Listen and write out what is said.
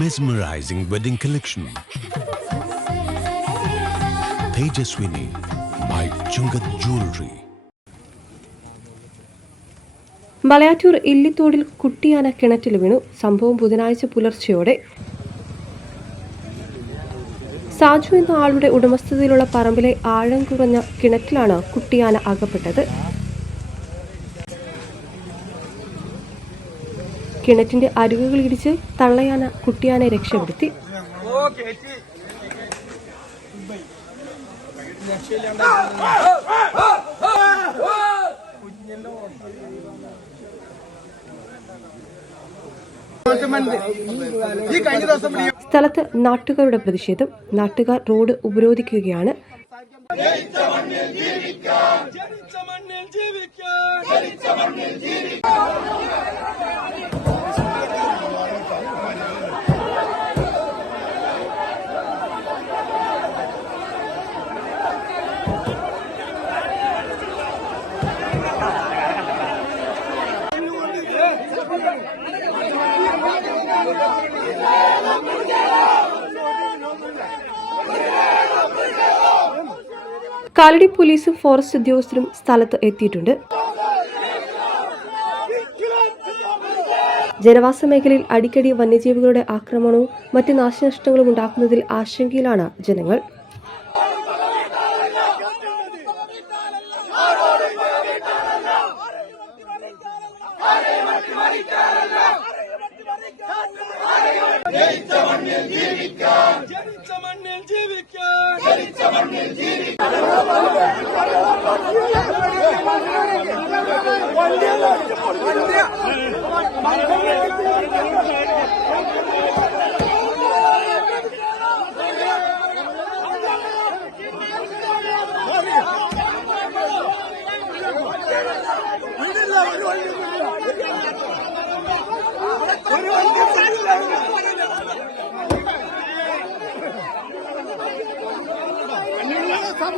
mesmerizing wedding collection. Tejaswini by Chungat Jewelry. Malayattoor ഇല്ലിത്തോടിൽ കുട്ടിയാന കിണറ്റിൽ വീണു. സംഭവം ബുധനാഴ്ച പുലർച്ചെയോടെ. സാജു എന്ന ആളുടെ ഉടമസ്ഥതയിലുള്ള പറമ്പിലെ ആഴം കുറഞ്ഞ കിണറ്റിലാണ് കുട്ടിയാന അകപ്പെട്ടത്. കിണറ്റിന്റെ അരികുകൾ ഇടിച്ച് തള്ളയാന കുട്ടിയാനെ രക്ഷപ്പെടുത്തി. സ്ഥലത്ത് നാട്ടുകാരുടെ പ്രതിഷേധം. നാട്ടുകാർ റോഡ് ഉപരോധിക്കുകയാണ്. കാലടി പോലീസും ഫോറസ്റ്റ് ഉദ്യോഗസ്ഥരും സ്ഥലത്ത് എത്തിയിട്ടുണ്ട്. ജനവാസ മേഖലയിൽ അടിക്കടി വന്യജീവികളുടെ ആക്രമണവും മറ്റ് നാശനഷ്ടങ്ങളും ഉണ്ടാക്കുന്നതിൽ ആശങ്കയിലാണ് ജനങ്ങൾ. വണ്ടി